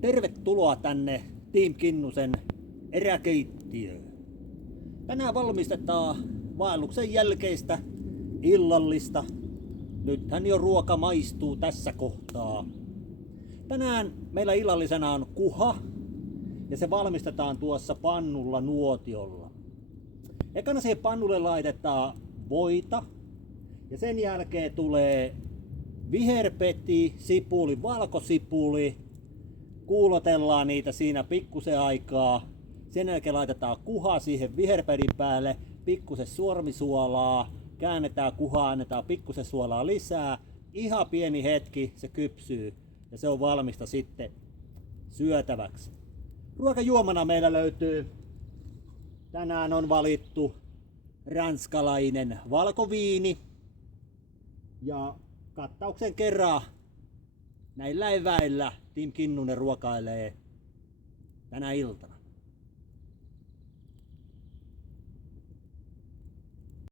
Tervetuloa tänne Team Kinnusen eräkeittiöön. Tänään valmistetaan vaelluksen jälkeistä illallista. Nythän jo ruoka maistuu tässä kohtaa. Tänään meillä illallisena on kuha ja se valmistetaan tuossa pannulla nuotiolla. Ekana siihen pannulle laitetaan voita ja sen jälkeen tulee viherpeti, sipuli, valkosipuli. Kuulotellaan niitä siinä pikkusen aikaa. Sen jälkeen laitetaan kuha siihen viherpedin päälle, pikkusen sormisuolaa, käännetään kuhaa, annetaan pikkusen suolaa lisää. Ihan pieni hetki se kypsyy ja se on valmista sitten syötäväksi. Ruokajuomana meillä löytyy, tänään on valittu ranskalainen valkoviini ja kattauksen kerran näillä eväillä Team Kinnunen ruokailee tänä iltana.